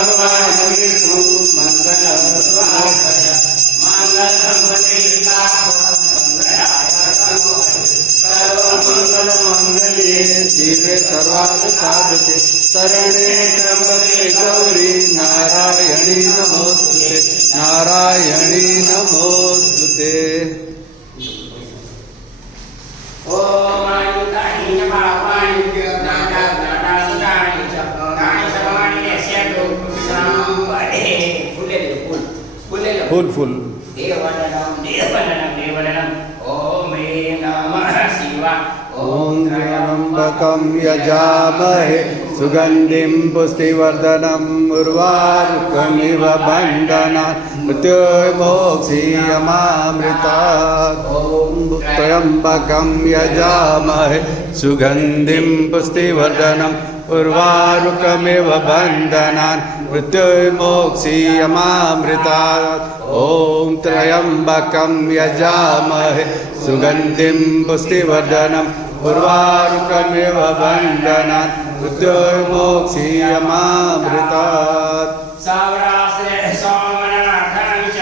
ભગવાન વિષ્ણુ મંગળસ્વાય મંગળમંગલ્યે શિવે સર્વાર્થ સાધકે શરણે ત્ર્યંબકે ગૌરી નારાયણી નમોસ્તુતે નારાયણી નમોસ્તુતે. ફૂલ ફૂલ ઓમ ત્ર્યંબકમ યજામહે સુગંધિમ પુષ્ટિવર્ધનમ ઉર્વારુકમિવ બંધનાન મૃત્યોર્મોક્ષીયમામૃતાत्. ઓમ ત્ર્યંબકમ યજામહે સુગંધિમ પુષ્ટિવર્ધનમ ઉર્વારુકમિવ બંધનાન મૃત્યોર્મોક્ષીયમામૃતાत्. ઓમ ત્ર્યંબકમ યજામહે સુગંધિમ પુષ્ટિવર્ધનમ ઉર્વારુકમિવ બંધનાન મૃત્યોર્મોક્ષીયમામૃતાत्. સૌરાષ્ટ્રે સોમનાથં ચ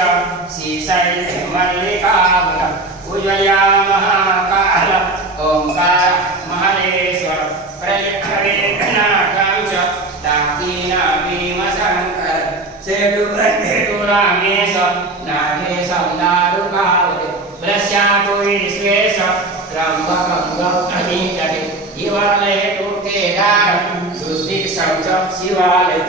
શ્રીશૈલે મલ્લિકાર્જુન ઉજ્જયા મહાકાલ ઓંકાર મહાદેશ્વર પ્રયત્નાથં ચ દાકીના ભીમશંકર સેતુબંધે રામેશ નાથેશ દારુકાવતે બ્રશ્યાતુ વિશ્વેશ ત્રંબકં ગૌતમીચરે હિમાલય ટુકેદાર સુસ્તિક્ષં ચ શિવાલય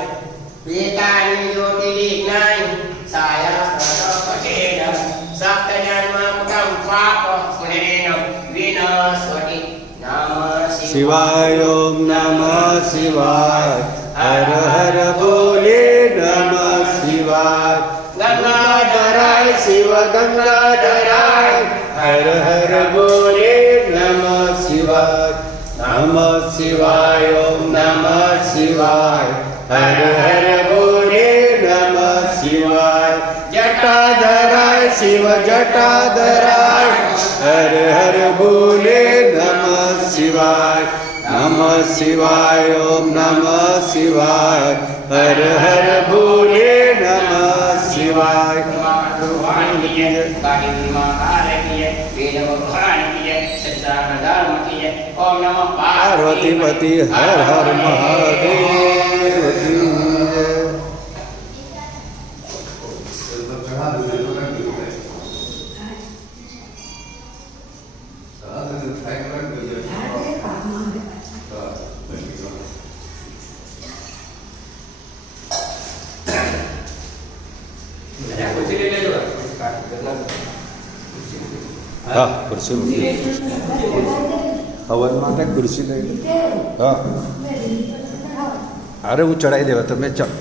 વેતાની જ્યોતિર્લિંગાય સાયસ્ત્રપટેન સપ્તજન્મકૃतं પાપ પુણ્યેન વિનશ્યતિ. નમઃ શિવાય. ઓમ નમઃ શિવાય. હર હર બોલે નમઃ શિવાય. ગંગાધરાય શિવ ગંગાધરાય હર હર બોલે નમઃ શિવાય. નમઃ શિવાય. ઓમ નમઃ શિવાય. હર હર બોલે નમઃ શિવાય. જટાધરાય શિવ જટાધરાય હર હર બોલે નમઃ શિવાય. નમઃ શિવાય. ઓમ નમઃ શિવાય. હર હર બોલે નમઃ શિવાય. પાર્વતીપતિ હર હર મહાદેવ. હા ખુરશી હવન માટે ખુરશી લઈ. હા અરે હું ચડાવી દેવા તમે ચાલ.